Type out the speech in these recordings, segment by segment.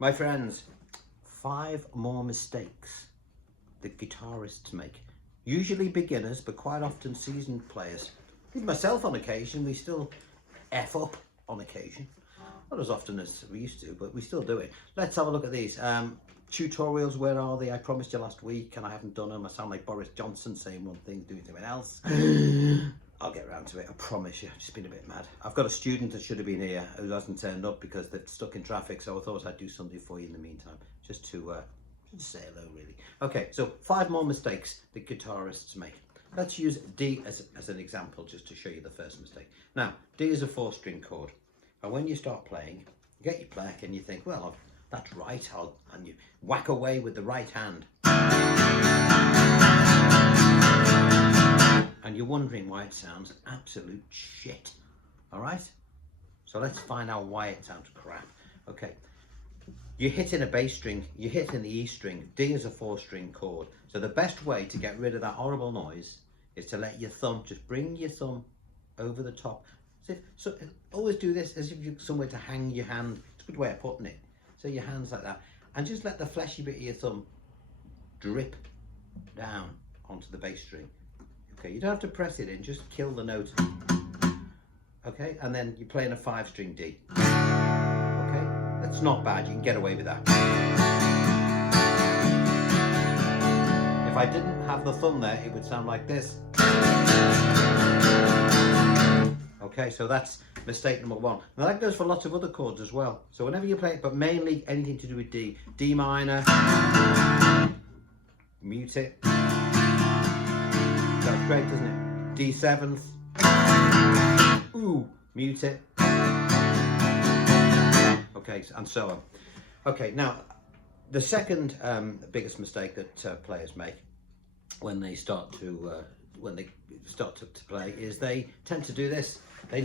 My friends, 5 more mistakes that guitarists make. Usually beginners, but quite often seasoned players. Even myself on occasion, we still F up on occasion. Not as often as we used to, but we still do it. Let's have a look at these. Tutorials, where are they? I promised you last week and I haven't done them. I sound like Boris Johnson saying one thing, doing something else. I'll get around to it, I promise you. I've just been a bit mad. I've got a student that should have been here who hasn't turned up because they're stuck in traffic, so I thought I'd do something for you in the meantime, just to say hello, really. Okay, so 5 more mistakes that guitarists make. Let's use D as an example, just to show you the first mistake. Now, D is a 4-string chord, and when you start playing, you get your pleck and you think, well, that's right, and you whack away with the right hand. And you're wondering why it sounds absolute shit. All right? So let's find out why it sounds crap. Okay. You're hitting a bass string, you're hitting the E string. D is a 4-string chord. So the best way to get rid of that horrible noise is to let your thumb, just bring your thumb over the top. So always do this as if you've somewhere to hang your hand. It's a good way of putting it. So your hand's like that. And just let the fleshy bit of your thumb drip down onto the bass string. Okay, you don't have to press it in, just kill the note. Okay, and then you're playing a 5-string D. Okay, that's not bad, you can get away with that. If I didn't have the thumb there, it would sound like this. Okay, so that's mistake number 1. Now that goes for lots of other chords as well. So whenever you play it, but mainly anything to do with D. D minor, mute it. That's great, doesn't it? D 7th, ooh, mute it. Okay, and so on. Okay, now the second biggest mistake that players make when they start to play is they tend to do this. They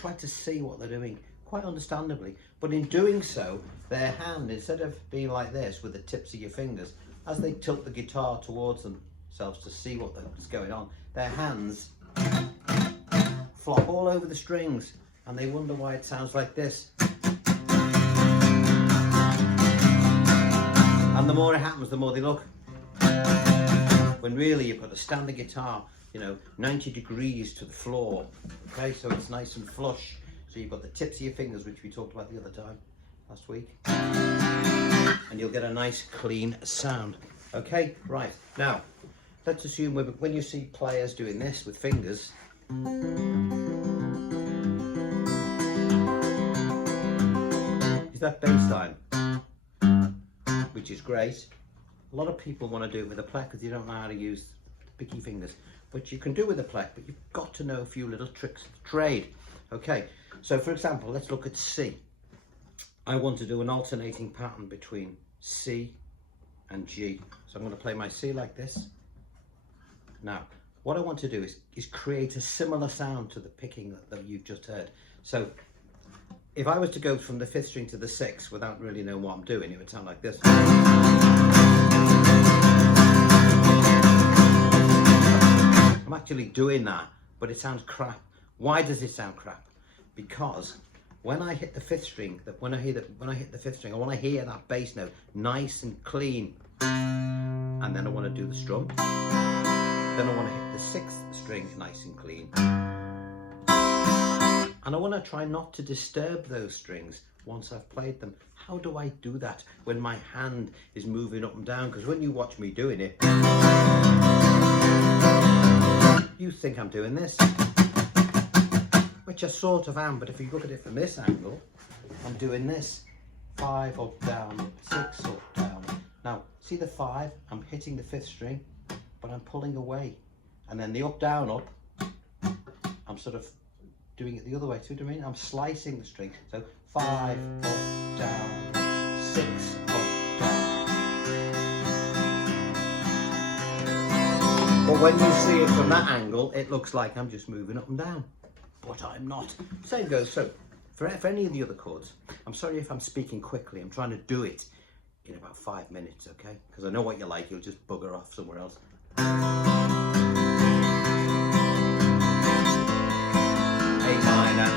try to see what they're doing, quite understandably, but in doing so, their hand, instead of being like this with the tips of your fingers, as they tilt the guitar towards themselves to see what's going on, their hands flop all over the strings and they wonder why it sounds like this. And the more it happens, the more they look. When really you've got to stand the guitar, 90 degrees to the floor, okay, so it's nice and flush. So you've got the tips of your fingers, which we talked about the other time, last week, and you'll get a nice clean sound. Okay, right, now let's assume when you see players doing this with fingers, is that bass line, which is great. A lot of people want to do it with a pleck because you don't know how to use the picky fingers, but you can do it with a pleck, but you've got to know a few little tricks of the trade. Okay, so for example, let's look at C. I want to do an alternating pattern between C and G. So I'm going to play my C like this. Now, what I want to do is create a similar sound to the picking that you've just heard. So if I was to go from the 5th string to the 6th without really knowing what I'm doing, it would sound like this. I'm actually doing that, but it sounds crap. Why does it sound crap? Because when I hit the 5th string, when I hit the 5th string, I want to hear that bass note nice and clean, and then I want to do the strum. Then I want to hit the 6th string nice and clean, and I want to try not to disturb those strings once I've played them. How do I do that when my hand is moving up and down? Because when you watch me doing it, you think I'm doing this, which I sort of am, but if you look at it from this angle, I'm doing this. 5 up, down, 6 up, down. Now, see the 5? I'm hitting the 5th string, but I'm pulling away. And then the up, down, up, I'm sort of doing it the other way. See what I mean? I'm slicing the string. So 5 up, down, 6 up, down. But when you see it from that angle, it looks like I'm just moving up and down. But I'm not. Same goes. So for any of the other chords, I'm sorry if I'm speaking quickly. I'm trying to do it in about 5 minutes, okay? Because I know what you're like. You'll just bugger off somewhere else. A minor.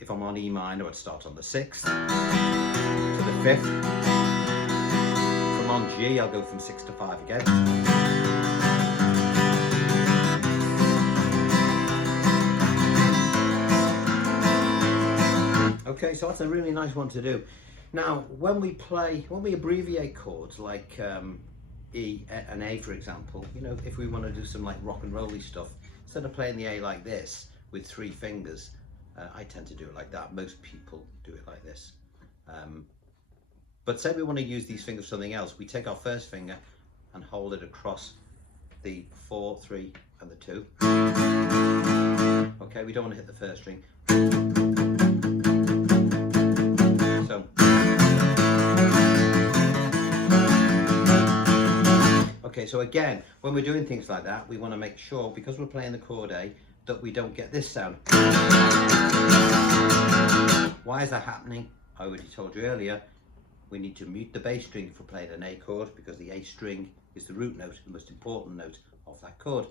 If I'm on E minor, I'd start on the 6th. fifth. From on G, I'll go from 6 to 5 again. Okay, so that's a really nice one to do. Now, when we abbreviate chords like E and A, for example, you know, if we want to do some like rock and rolly stuff, instead of playing the A like this with 3 fingers, I tend to do it like that. Most people do it like this. But say we want to use these fingers for something else, we take our first finger and hold it across the 4, 3 and the 2. Okay, we don't want to hit the first string. So, okay, so again, when we're doing things like that, we want to make sure, because we're playing the chord A, that we don't get this sound. Why is that happening? I already told you earlier, we need to mute the bass string if we're playing an A chord, because the A string is the root note, the most important note of that chord.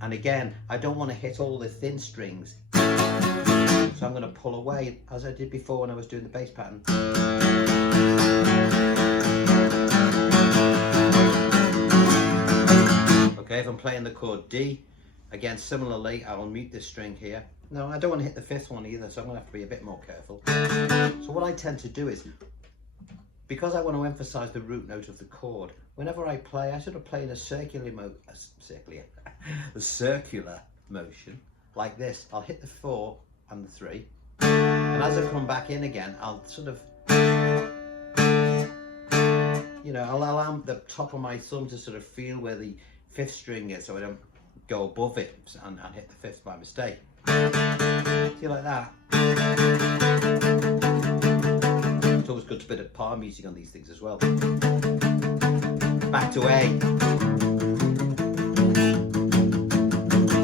And again, I don't want to hit all the thin strings, so I'm going to pull away, as I did before when I was doing the bass pattern. Okay, if I'm playing the chord D, again, similarly, I will mute this string here. No, I don't want to hit the 5th one either, so I'm going to have to be a bit more careful. So what I tend to do is, because I want to emphasize the root note of the chord, whenever I play, I sort of play in a circular motion, like this. I'll hit the 4 and the 3, and as I come back in again, I'll sort of, you know, I'll allow the top of my thumb to sort of feel where the 5th string is, so I don't go above it and hit the 5th by mistake. See, like that. It's always good to put a palm music on these things as well. Back to A.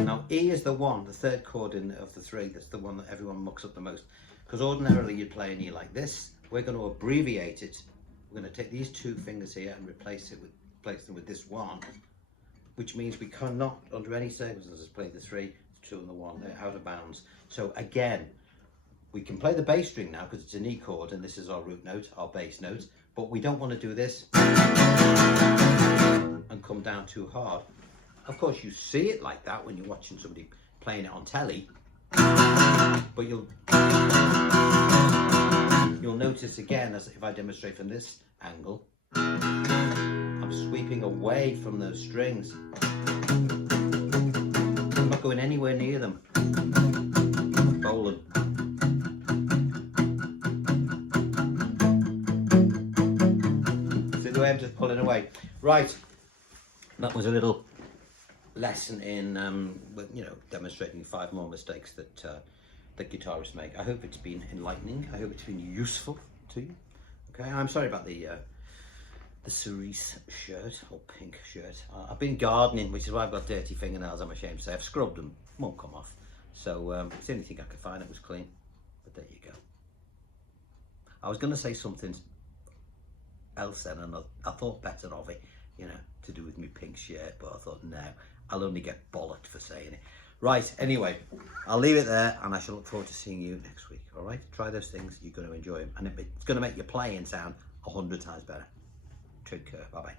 Now E is the one, the 3rd chord of the 3, that's the one that everyone mucks up the most. Because ordinarily you'd play an E like this. We're going to abbreviate it. We're going to take these 2 fingers here and replace them with this 1, which means we cannot, under any circumstances, play the 3, the 2 and the 1. They're out of bounds. So again, we can play the bass string now because it's an E chord and this is our root note, our bass note, but we don't want to do this and come down too hard. Of course, you see it like that when you're watching somebody playing it on telly, but you'll notice again, as if I demonstrate from this angle, I'm sweeping away from those strings. I'm not going anywhere near them. Bowling. See the way I'm just pulling away. Right, that was a little lesson in, you know, demonstrating 5 more mistakes that guitarists make. I hope it's been enlightening. I hope it's been useful to you. Okay, I'm sorry about the cerise shirt, or pink shirt. I've been gardening, which is why I've got dirty fingernails, I'm ashamed to say. I've scrubbed them, won't come off. So it's the only thing I could find that was clean. But there you go. I was going to say something else then, and I thought better of it, you know, to do with my pink shirt, but I thought, no, I'll only get bollocked for saying it. Right, anyway, I'll leave it there, and I shall look forward to seeing you next week, all right? Try those things, you're going to enjoy them, and it's going to make your playing sound 100 times better. Take care, bye-bye.